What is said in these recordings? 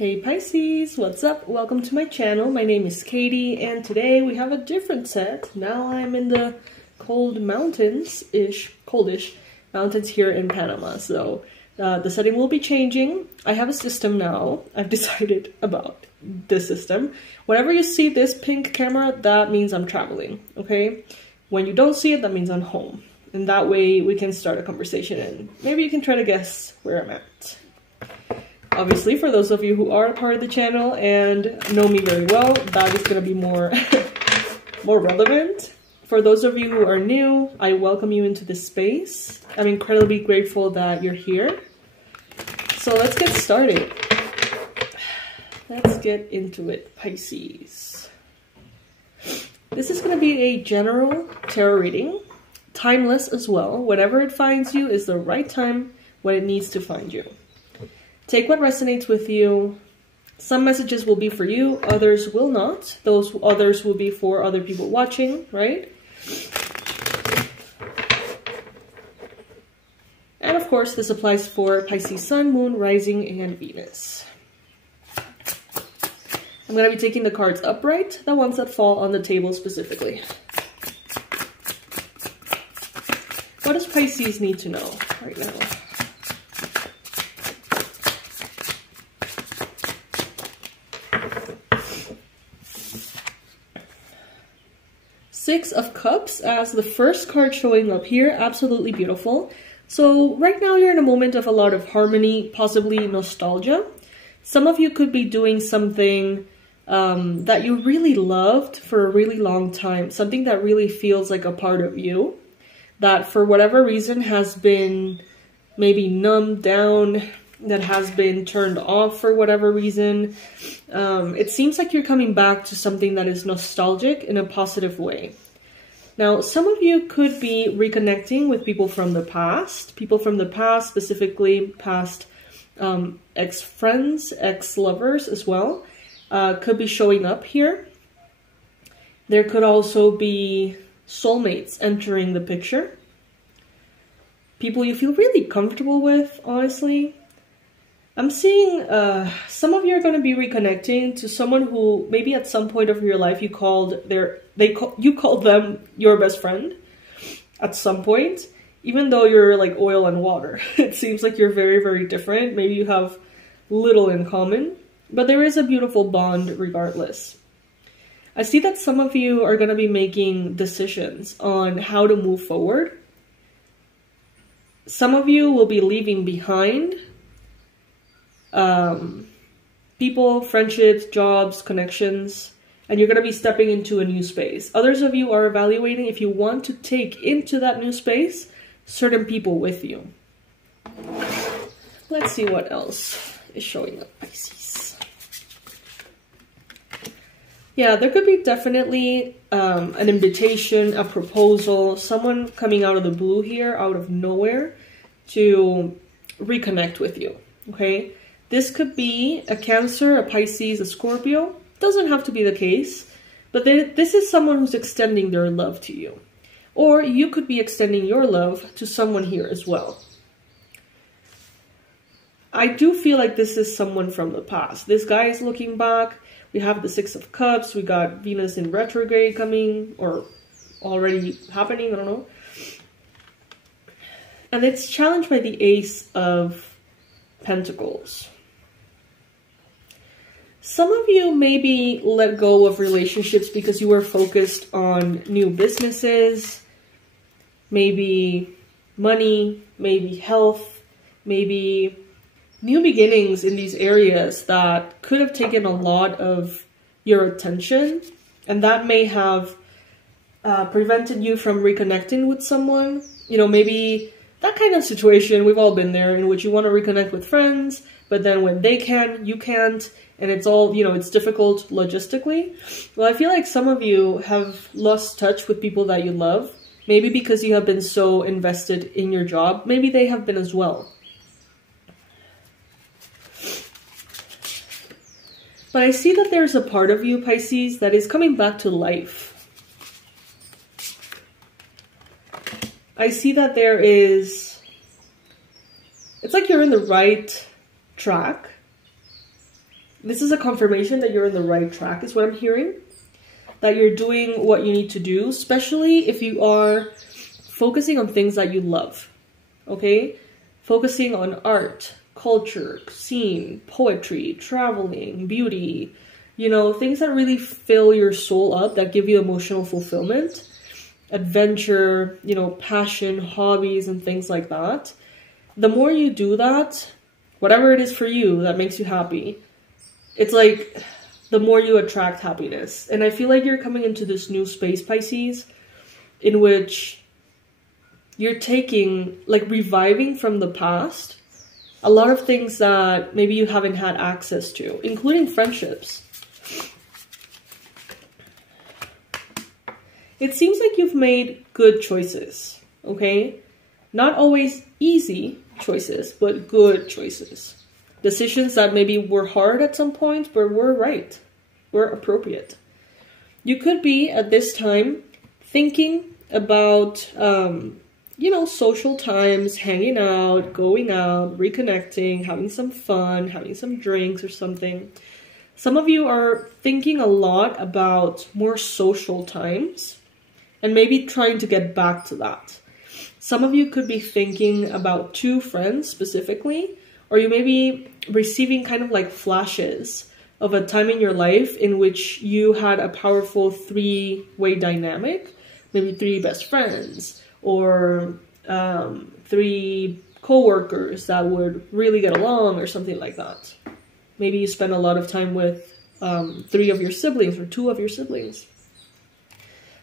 Hey Pisces, what's up? Welcome to my channel. My name is Katie and today we have a different set. Now I'm in the cold mountains-ish, coldish mountains here in Panama. So the setting will be changing. I have a system now. I've decided about this system. Whenever you see this pink camera, that means I'm traveling, okay? When you don't see it, that means I'm home. And that way we can start a conversation and maybe you can try to guess where I'm at. Obviously, for those of you who are a part of the channel and know me very well, that is going to be more, more relevant. For those of you who are new, I welcome you into this space. I'm incredibly grateful that you're here. So let's get started. Let's get into it, Pisces. This is going to be a general tarot reading, timeless as well. Whenever it finds you is the right time when it needs to find you. Take what resonates with you. Some messages will be for you, others will not. Those others will be for other people watching, right? And of course, this applies for Pisces Sun, Moon, Rising, and Venus. I'm going to be taking the cards upright, the ones that fall on the table specifically. What does Pisces need to know right now? Six of Cups as the first card showing up here. Absolutely beautiful. So right now you're in a moment of a lot of harmony, possibly nostalgia. Some of you could be doing something that you really loved for a really long time. Something that really feels like a part of you. That for whatever reason has been maybe numbed down. That has been turned off for whatever reason. It seems like you're coming back to something that is nostalgic in a positive way. Now, some of you could be reconnecting with people from the past. People from the past, specifically past ex-friends, ex-lovers as well, could be showing up here. There could also be soulmates entering the picture. People you feel really comfortable with, honestly. I'm seeing some of you are going to be reconnecting to someone who maybe at some point of your life you called you called them your best friend at some point, even though you're like oil and water. It seems like you're very, very different. Maybe you have little in common, but there is a beautiful bond regardless. I see that some of you are going to be making decisions on how to move forward. Some of you will be leaving behind people, friendships, jobs, connections, and you're going to be stepping into a new space. Others of you are evaluating if you want to take into that new space certain people with you. Let's see what else is showing up, Pisces. Yeah, there could be definitely an invitation, a proposal, someone coming out of the blue here, out of nowhere, to reconnect with you, okay? This could be a Cancer, a Pisces, a Scorpio. Doesn't have to be the case, but this is someone who's extending their love to you. Or you could be extending your love to someone here as well. I do feel like this is someone from the past. This guy is looking back. We have the Six of Cups. We got Venus in retrograde coming or already happening. I don't know. And it's challenged by the Ace of Pentacles. Some of you maybe let go of relationships because you were focused on new businesses, maybe money, maybe health, maybe new beginnings in these areas that could have taken a lot of your attention, and that may have prevented you from reconnecting with someone. You know, maybe that kind of situation, we've all been there, in which you want to reconnect with friends, but then when they can, you can't, and it's all, you know, it's difficult logistically. Well, I feel like some of you have lost touch with people that you love, maybe because you have been so invested in your job. Maybe they have been as well. But I see that there's a part of you, Pisces, that is coming back to life. I see that there is, it's like you're in the right track. This is a confirmation that you're on the right track, is what I'm hearing. That you're doing what you need to do, especially if you are focusing on things that you love, okay? Focusing on art, culture, scene, poetry, traveling, beauty, you know, things that really fill your soul up, that give you emotional fulfillment, adventure, you know, passion, hobbies, and things like that. The more you do that, whatever it is for you that makes you happy, it's like the more you attract happiness. And I feel like you're coming into this new space, Pisces, in which you're taking, like, reviving from the past a lot of things that maybe you haven't had access to, including friendships. It seems like you've made good choices, okay? Not always easy choices, but good choices. Decisions that maybe were hard at some point, but were right, were appropriate. You could be, at this time, thinking about, you know, social times, hanging out, going out, reconnecting, having some fun, having some drinks or something. Some of you are thinking a lot about more social times and maybe trying to get back to that. Some of you could be thinking about 2 friends specifically, or you may be receiving kind of like flashes of a time in your life in which you had a powerful 3-way dynamic, maybe 3 best friends, or 3 co-workers that would really get along, or something like that. Maybe you spend a lot of time with 3 of your siblings or 2 of your siblings.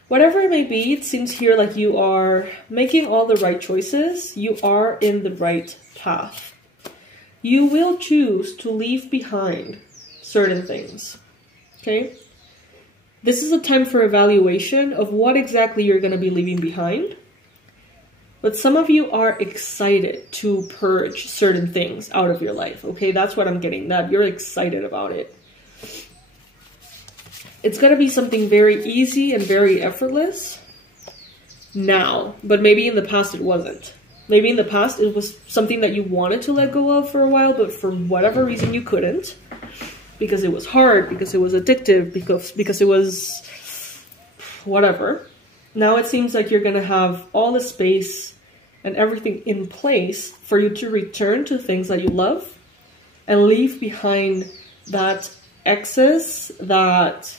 Whatever it may be, it seems here like you are making all the right choices. You are in the right path. You will choose to leave behind certain things, okay? This is a time for evaluation of what exactly you're going to be leaving behind. But some of you are excited to purge certain things out of your life, okay? That's what I'm getting, that you're excited about it. It's going to be something very easy and very effortless now, but maybe in the past it wasn't. Maybe in the past it was something that you wanted to let go of for a while, but for whatever reason you couldn't. Because it was hard, because it was addictive, because it was whatever. Now it seems like you're going to have all the space and everything in place for you to return to things that you love and leave behind that excess that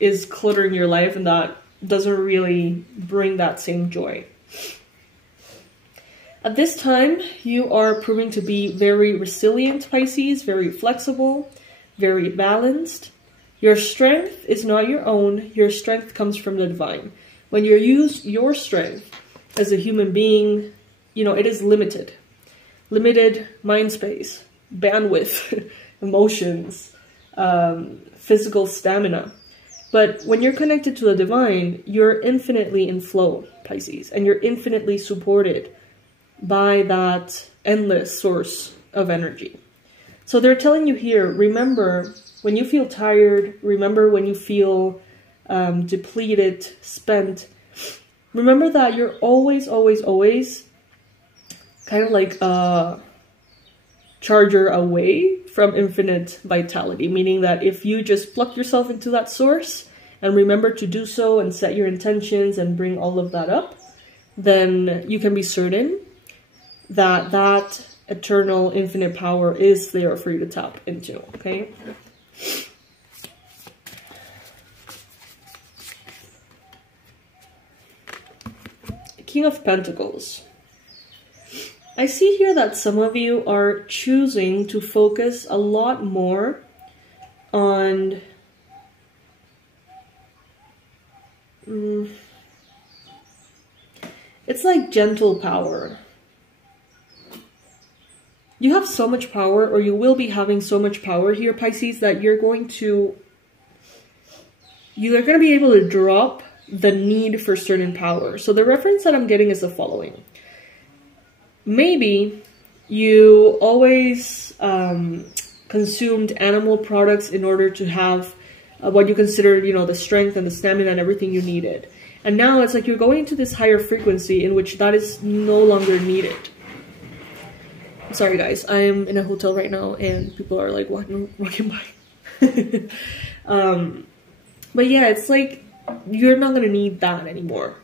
is cluttering your life and that doesn't really bring that same joy. At this time, you are proving to be very resilient, Pisces, very flexible, very balanced. Your strength is not your own. Your strength comes from the divine. When you use your strength as a human being, you know, it is limited. Limited mind space, bandwidth, emotions, physical stamina. But when you're connected to the divine, you're infinitely in flow, Pisces, and you're infinitely supported by that endless source of energy. So they're telling you here, remember when you feel tired, remember when you feel depleted, spent, remember that you're always, always, always kind of like a charger away from infinite vitality, meaning that if you just pluck yourself into that source and remember to do so and set your intentions and bring all of that up, then you can be certain that that eternal infinite power is there for you to tap into, okay? King of Pentacles. I see here that some of you are choosing to focus a lot more on it's like gentle power. You have so much power, or you will be having so much power here, Pisces, that you're going to be able to drop the need for certain power. So the reference that I'm getting is the following. Maybe you always consumed animal products in order to have what you considered, you know, the strength and the stamina and everything you needed. And now it's like you're going to this higher frequency in which that is no longer needed. Sorry guys, I am in a hotel right now and people are like walking by. But yeah, it's like you're not going to need that anymore.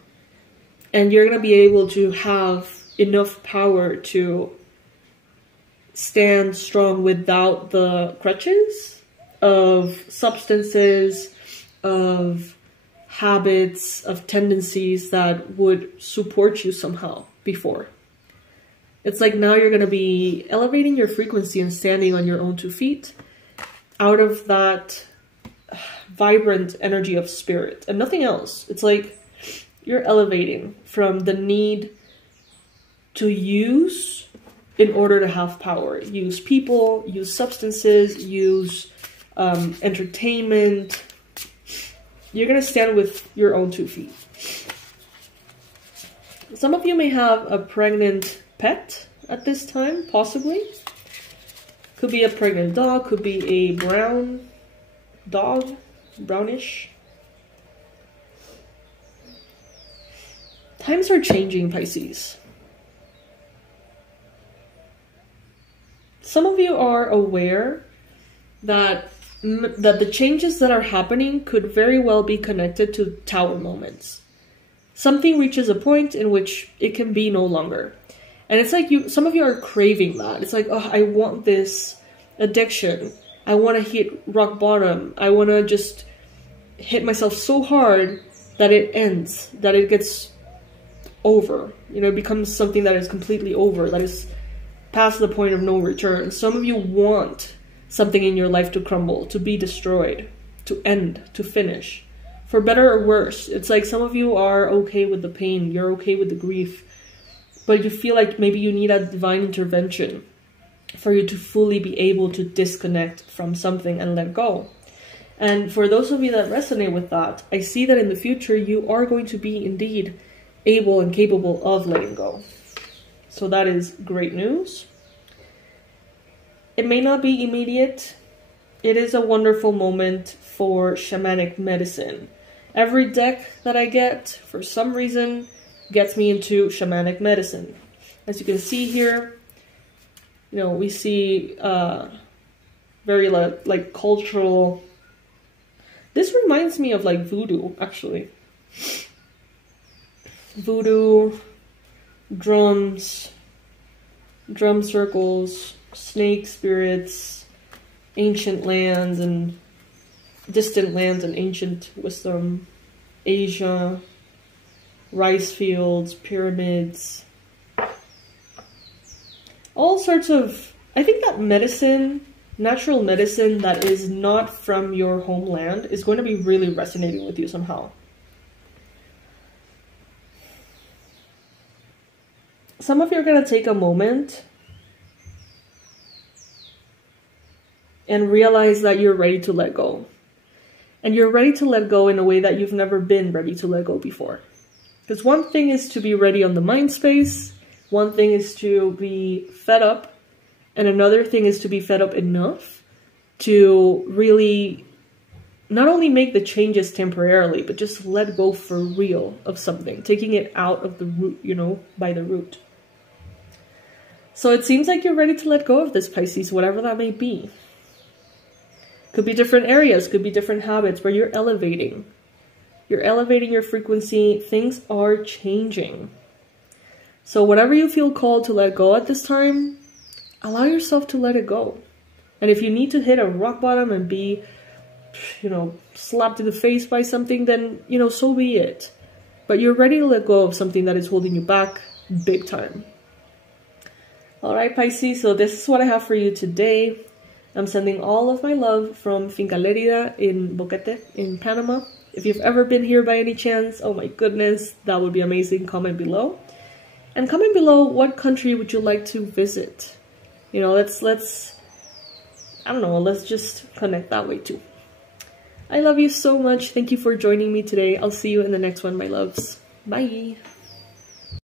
And you're going to be able to have enough power to stand strong without the crutches of substances, of habits, of tendencies that would support you somehow before. It's like now you're going to be elevating your frequency and standing on your own 2 feet out of that vibrant energy of spirit and nothing else. It's like you're elevating from the need to use in order to have power. Use people, use substances, use entertainment. You're going to stand with your own 2 feet. Some of you may have a pregnant pet at this time, possibly. Could be a pregnant dog, could be a brown dog, brownish. Times are changing, Pisces. Some of you are aware that the changes that are happening could very well be connected to tower moments. Something reaches a point in which it can be no longer. And it's like some of you are craving that. It's like, oh, I want this addiction. I want to hit rock bottom. I want to just hit myself so hard that it ends, that it gets over. You know, it becomes something that is completely over, that is past the point of no return. Some of you want something in your life to crumble, to be destroyed, to end, to finish. For better or worse, it's like some of you are okay with the pain, you're okay with the grief, but you feel like maybe you need a divine intervention for you to fully be able to disconnect from something and let go. And for those of you that resonate with that, I see that in the future you are going to be indeed able and capable of letting go. So that is great news. It may not be immediate. It is a wonderful moment for shamanic medicine. Every deck that I get, for some reason, gets me into shamanic medicine. As you can see here, you know, we see very like cultural. This reminds me of like voodoo, actually. Voodoo, drums, drum circles, snake spirits, ancient lands and distant lands and ancient wisdom, Asia, rice fields, pyramids, all sorts of, I think that medicine, natural medicine that is not from your homeland is going to be really resonating with you somehow. Some of you are going to take a moment and realize that you're ready to let go. And you're ready to let go in a way that you've never been ready to let go before. Because one thing is to be ready on the mind space, one thing is to be fed up, and another thing is to be fed up enough to really not only make the changes temporarily, but just let go for real of something, taking it out of the root, you know, by the root. So it seems like you're ready to let go of this, Pisces, whatever that may be. Could be different areas, could be different habits where you're elevating. You're elevating your frequency. Things are changing. So whatever you feel called to let go at this time, allow yourself to let it go. And if you need to hit a rock bottom and be, you know, slapped in the face by something, then, you know, so be it. But you're ready to let go of something that is holding you back big time. All right, Pisces, so this is what I have for you today. I'm sending all of my love from Finca Lerida in Boquete in Panama. If you've ever been here by any chance, oh my goodness, that would be amazing. Comment below. And comment below, what country would you like to visit? You know, let's I don't know, let's just connect that way too. I love you so much. Thank you for joining me today. I'll see you in the next one, my loves. Bye.